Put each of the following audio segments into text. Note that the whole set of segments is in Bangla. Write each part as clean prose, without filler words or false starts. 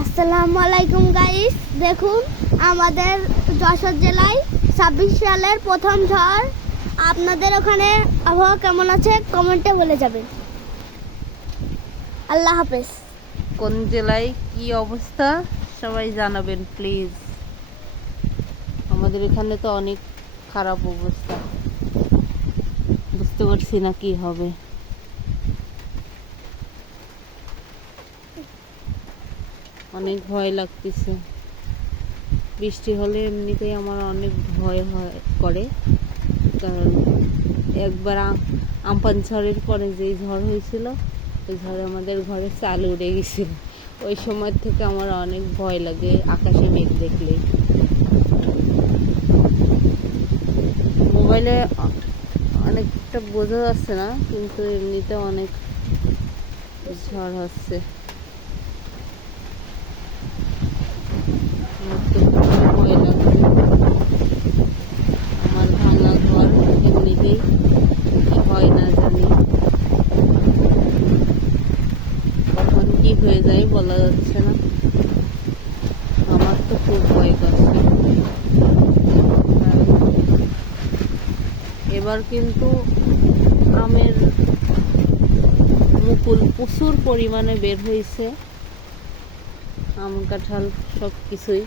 আসসালামু আলাইকুম গাইস, দেখুন আমাদের যশোর জেলায় 26 সালের প্রথম ঝড়। আপনাদের ওখানে আবহাওয়া কেমন আছে কমেন্টে বলে যাবেন। আল্লাহ হাফেজ। কোন জেলায় কি অবস্থা সবাই জানাবেন প্লিজ। আমাদের এখানে তো অনেক খারাপ অবস্থা, বুঝতে পারছি না কি হবে। অনেক ভয় লাগতেছে। বৃষ্টি হলে এমনিতেই আমার অনেক ভয় করে, কারণ একবার আমপান ঝড়ের পরে যেই ঝড় হয়েছিল, ওই ঝড়ে আমাদের ঘরে চাল উড়ে গেছিল। ওই সময় থেকে আমার অনেক ভয় লাগে আকাশে মেঘ দেখলেই। মোবাইলে অনেকটা বোঝা যাচ্ছে না, কিন্তু এমনিতে অনেক ঝড় হচ্ছে। ভয় লাগছে। আমার ভাঙা ঘর এমনিতেই কি হয় না জানি, কখন কি হয়ে যায় বলা যাচ্ছে না। আমার তো খুব ভয় করছে। এবার কিন্তু আমের মুকুল প্রচুর পরিমাণে বের হয়েছে। আম কাঁঠাল সব কিছুই,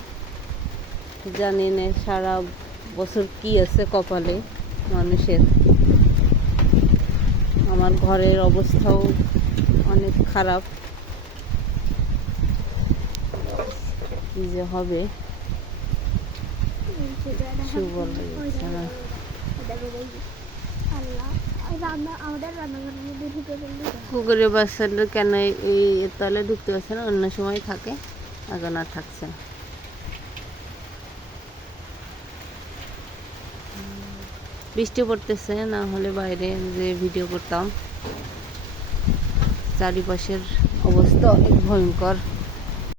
জানি না সারা বছর কি আছে কপালে মানুষের। আমার ঘরের অবস্থাও অনেক খারাপ, কি যে হবে কিছু বলা যাচ্ছে না। কুকুরের বাচ্চাটা কেন এই তলে ঢুকতে পারছে না, অন্য সময় থাকে, এখন আর থাকছে না। বৃষ্টি পড়তেছে, না হলে বাইরে যে ভিডিও করতাম। চারিপাশের অবস্থা অনেক ভয়ঙ্কর।